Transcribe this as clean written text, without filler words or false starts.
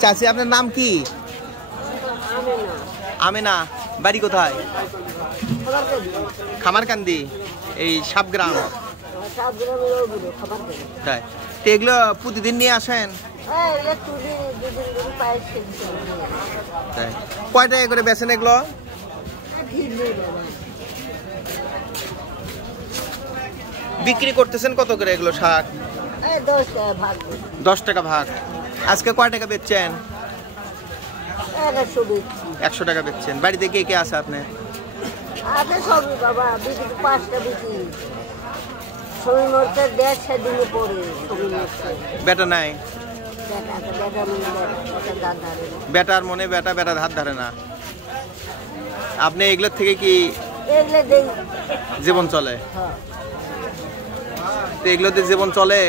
চাচি আপনার নাম কি? আমেনা। বাড়ি কোথায়? খামারকান্দি, এই সাবগ্রাম। তাই তো এগুলো প্রতিদিন নিয়ে আসেন? তাই কয় টাকা করে বেচেন এগুলো? বিক্রি করতেছেন কত করে এগুলো শাক? 10 টাকা ভাগ। আজকে কয় টাকা বেচছেন? 100 টাকা বেচছেন। বাড়িতে কে কে আছে আপনি? বেটা নাই? বেটার মনে বেটা ধার ধারে না। আপনি এগুলোর থেকে কি জীবন চলে? এগুলোতে জীবন চলে?